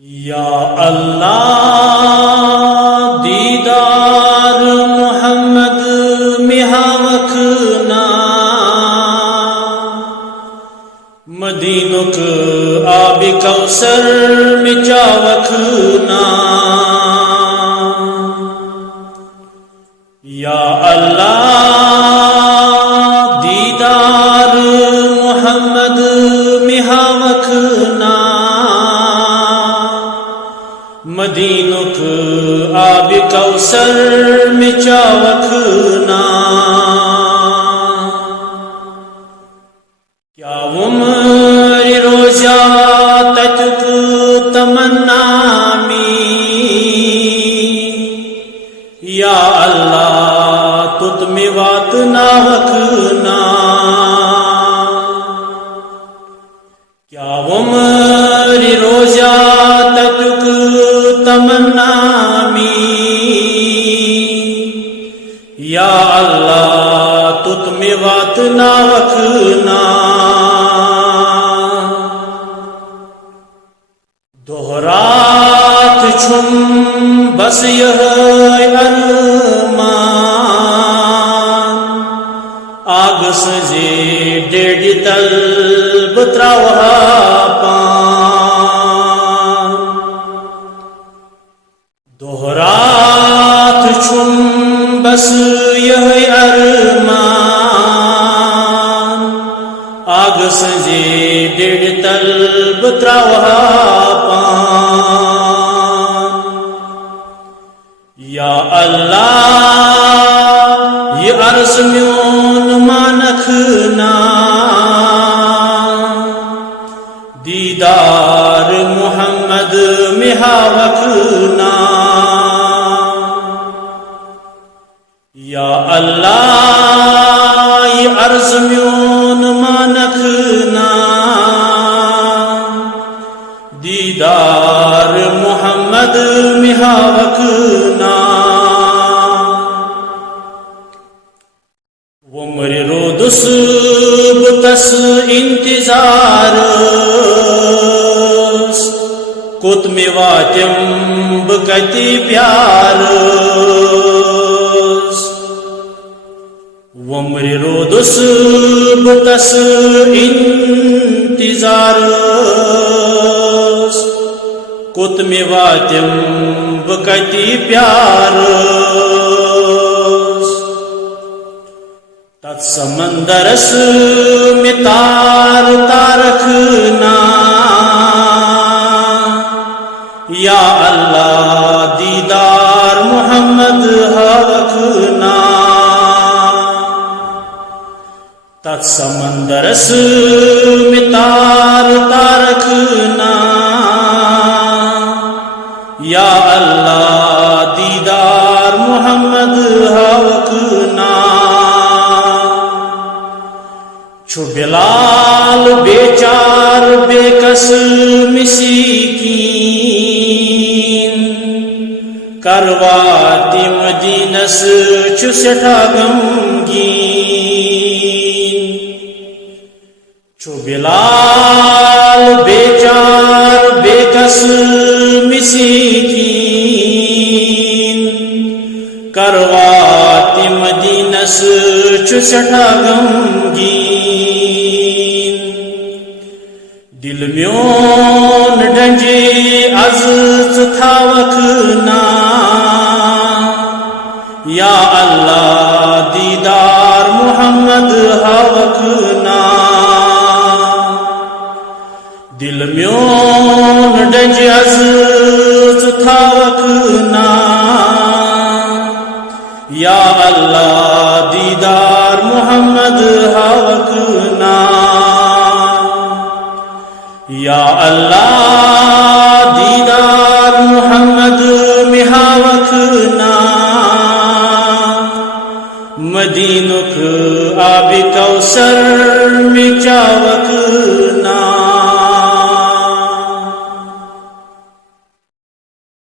یا اللہ دیدار محمد مہاوکنا مدینک آب کوثر مچاوکنا یا اللہ دیدار محمد مہاوکنا مدینک آب کوثر مچاوکنا کیا عمر روزہ تتک تمنا می یا اللہ تت میں وات ناوکنا کیا عمر روزہ تتک تمنا می یا اللہ تت میں وات ناوکنا دہرات چھم بس یہ ارمان آگ سجے ڈیڈ تل بتراوہا پان دہرات چھم بس یہ ارمان آگ سجے ڈیڈ تل بتراوہا پان یا اللہ یہ عرض میون مانکھنا دیدار محمد مہاوکنا یا اللہ یہ عرض میون مانکھنا دیدار محمد مہاوکنا عمر رودس بتس انتظار کت میں واتم بکتی پیار عمر رودس بتس انتظار کت میں واتم بکتی پیار تت سمندرس میں تار تارکھنا یا اللہ دیدار محمد ہاوکھنا تت سمندرس میں تار تارکھنا یا اللہ دیدار محمد ہاوکھنا چھو بلال بیچار بے کس مسکین کرواتی مدینس چھو سٹھا غمگین چھو بلال بیچار بے کس مسکین کرواتی مدینس چھو سٹھا غمگین دل میون ڈنجی از تھاوکھنا یا اللہ دیدار محمد ہاوکھنا دل میون ڈنجی از تھاوکھنا یا اللہ دیدار محمد ہاوکھنا یا اللہ دیدار محمد مہاوکھنا مدینک آب کوثر مچاوکھنا